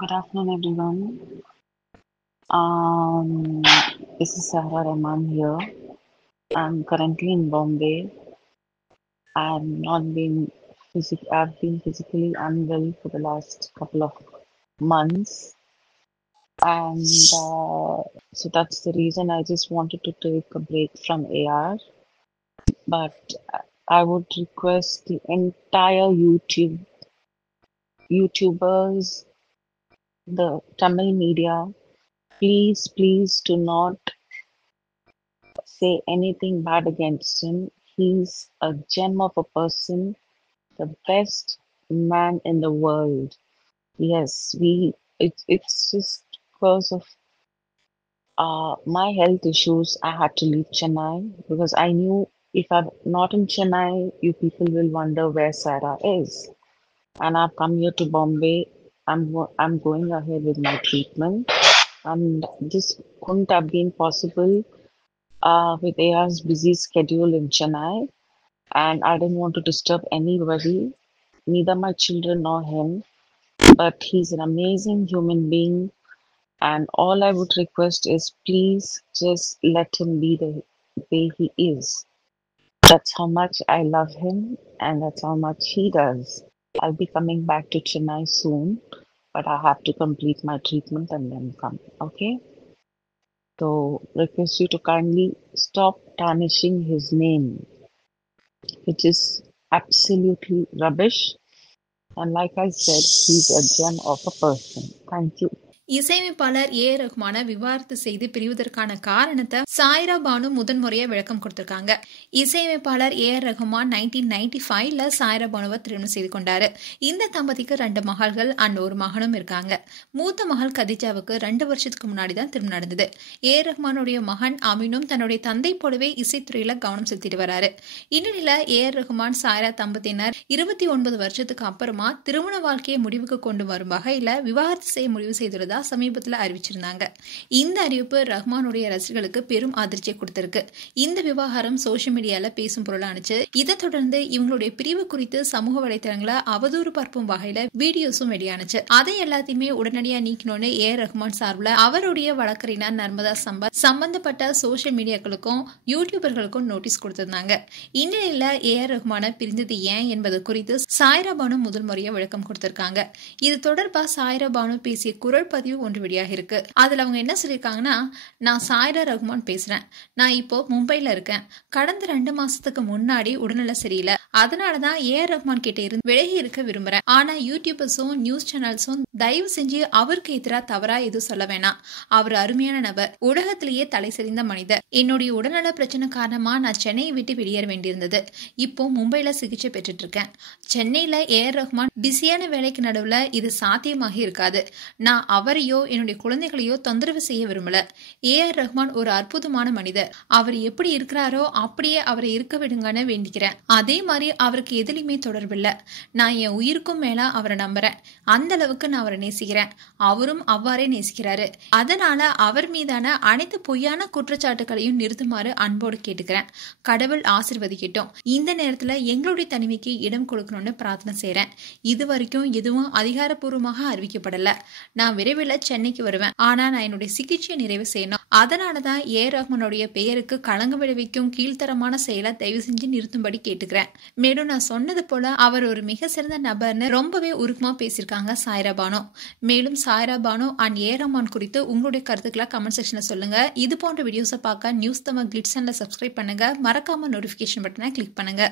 Good afternoon, everyone. Um, this is Sahra Rahman here. I'm currently in Bombay. I've been physically unwell for the last couple of months, and so that's the reason I just wanted to take a break from AR. But I would request the entire YouTubers, the Tamil media, please do not say anything bad against him. He's a gem of a person, the best man in the world. Yes, it's just because of my health issues I had to leave Chennai because I knew if I'm not in Chennai, you people will wonder where Sarah is. And I've come here to Bombay. I'm going ahead with my treatment, and this couldn't have been possible with AR's busy schedule in Chennai, and I didn't want to disturb anybody, neither my children nor him. But he's an amazing human being, and all I would request is please just let him be the way he is. That's how much I love him, and that's how much he does. I'll be coming back to Chennai soon, but I have to complete my treatment and then come. Okay? So, request you to kindly stop tarnishing his name, which is absolutely rubbish. And like I said, he's a gem of a person. Thank you. இசையமைப்பாளர் ஏ ரஹ்மான விவாகரத்து செய்து பிரிவதற்கான காரணத்தை சாய்ரா பானு முதன்முறையா விளக்கம் கொடுத்திருக்காங்க. இசையமைப்பாளர் A R Rahman 1995ல Saira பானுவை திருமணம் செய்து கொண்டாரு. இந்த தம்பதிக்கு 2 மகள்கள் அண்ட் ஒரு மகனும் இருக்காங்க. மூத்த மகள் கதிஜாவுக்கு 2 வருஷத்துக்கு முன்னாடி தான் திருமணம் நடந்தது. ஏ ரஹ்மானுடைய மகன் அமீனும் தன்னுடைய தந்தை போலவே இசைத்துறையில கவனம் செலுத்திட்டு வராரு. இந்நிலையில ஏ ஆர் ரஹ்மான் சாய்ரா தம்பதியினர் 29 வருஷத்துக்கு அப்புறமா திருமண வாழ்க்கையை முடிவுக்கு கொண்டு வரும் வகையில விவாகரத்து செய்ய முடிவு செய்துள்ளதா சமீபத்தில் அறிவிச்சிருந்தாங்க. இந்த அறிவிப்பு ரஹ்மானுடைய ரசிகர்களுக்கு பெரும் அதிர்ச்சியை கொடுத்திருக்கு. இந்த விவகாரம் சோசியல் மீடியால பேசும் பொருளானுச்சு. இதை தொடர்ந்து இவங்களுடைய பிரிவு குறித்து சமூக வலைதளங்களை அவதூறு பரப்பும் வகையில வீடியோஸும் வெளியானுச்சு. அதை எல்லாத்தையுமே உடனடியா நீக்கணும்னு ஏ ரஹ்மான் சார்பில் அவருடைய வழக்கறிஞர் நர்மதா சம்பத் சம்பந்தப்பட்ட சோசியல் மீடியாக்களுக்கும் யூடியூபர்களுக்கும் நோட்டீஸ் கொடுத்திருந்தாங்க. இந்நிலையில ஏ ஆர் ரஹ்மான பிரிந்தது ஏன் என்பது குறித்து சாய்ரா பானு முதல் முறையா விளக்கம் கொடுத்திருக்காங்க. இது தொடர்பா சாய்ரா பானு பேசிய குரல் பதிவு ஒன்று வெளியாக இருக்கு. அதுல அவங்க என்ன சொல்லியிருக்காங்கன்னா, நான் சாய்ரா ரஹ்மான் பேசுறேன். நான் இப்போ மும்பைல இருக்கேன். கடந்த 2 மாசத்துக்கு முன்னாடி உடல்நல சரியில்லை. அதனாலதான் ஏ ஆர் ரஹ்மான் கிட்ட இருந்து விலகி இருக்க விரும்புறேன். ஆனா யூடியூபர்ஸும் நியூஸ் சேனல்ஸும் தயவு செஞ்சு அவருக்கு எதிராக தவறா எதுவும் சொல்ல வேணாம். அவர் அருமையான நபர், உலகத்திலேயே தலை சரிந்த மனிதர். என்னுடைய உடல்நல பிரச்சனை காரணமா நான் சென்னையை விட்டு வெளியேற வேண்டியிருந்தது. இப்போ மும்பைல சிகிச்சை பெற்றுட்டு இருக்கேன். சென்னையில ஏ ஆர் ரஹ்மான் பிஸியான வேலைக்கு நடுவுல இது சாத்தியமாக இருக்காது. நான் அவரையோ என்னுடைய குழந்தைகளையோ தொந்தரவு செய்ய விரும்பல. ஏ ஆர் ரஹ்மான் ஒரு அற்புதமான மனிதர். அவர் எப்படி இருக்கிறாரோ அப்படியே அவரை இருக்க விடுங்கன்னு வேண்டிக்கிறேன். அதே மாதிரி அவருக்கு எதிலுமே தொடர்பில்லை. நான் என் உயிருக்கும் மேல அவரை நம்புறேன். அந்த அளவுக்கு நான் அவரை நேசிக்கிறேன். அவரும் அவ்வாறே நேசிக்கிறாரு. அதனால அவர் மீதான அனைத்து பொய்யான குற்றச்சாட்டுகளையும் நிறுத்துமாறு அன்போடு கேட்டுக்கிறேன். கடவுள் ஆசீர்வதிக்கட்டும். இந்த நேரத்துல எங்களுடைய தனிமைக்கு இடம் கொடுக்கணும்னு பிரார்த்தனை செய்றேன். இது வரைக்கும் எதுவும் அதிகாரப்பூர்வமாக அறிவிக்கப்படல. நான் விரைவில் சென்னைக்கு வருவேன். ஆனா நான் என்னுடைய சிகிச்சையை நிறைவு செய்யணும். அதனாலதான் ஏ ரஹ்மானுடைய பெயருக்கு களங்கம் விளைவிக்கும் கீழ்த்தரமான செயலை தயவு செஞ்சு நிறுத்தும்படி கேட்டுக்கிறேன். மேலும் நான் சொன்னது போல அவர் ஒரு மிக சிறந்த நபர்னு ரொம்பவே உருக்கமா பேசியிருக்காங்க சாய்ரா பானு. மேலும் சாய்ரா பானு அண்ட் ஏ ரஹ்மான் குறித்து உங்களுடைய கருத்துக்களை கமெண்ட் செக்ஷன்ல சொல்லுங்க. இது போன்ற வீடியோஸை பார்க்க நியூஸ் தமிழ் கிளிட்ஸ் சேனலை சப்ஸ்கிரைப் பண்ணுங்க. மறக்காம நோட்டிபிகேஷன் பட்டனை கிளிக் பண்ணுங்க.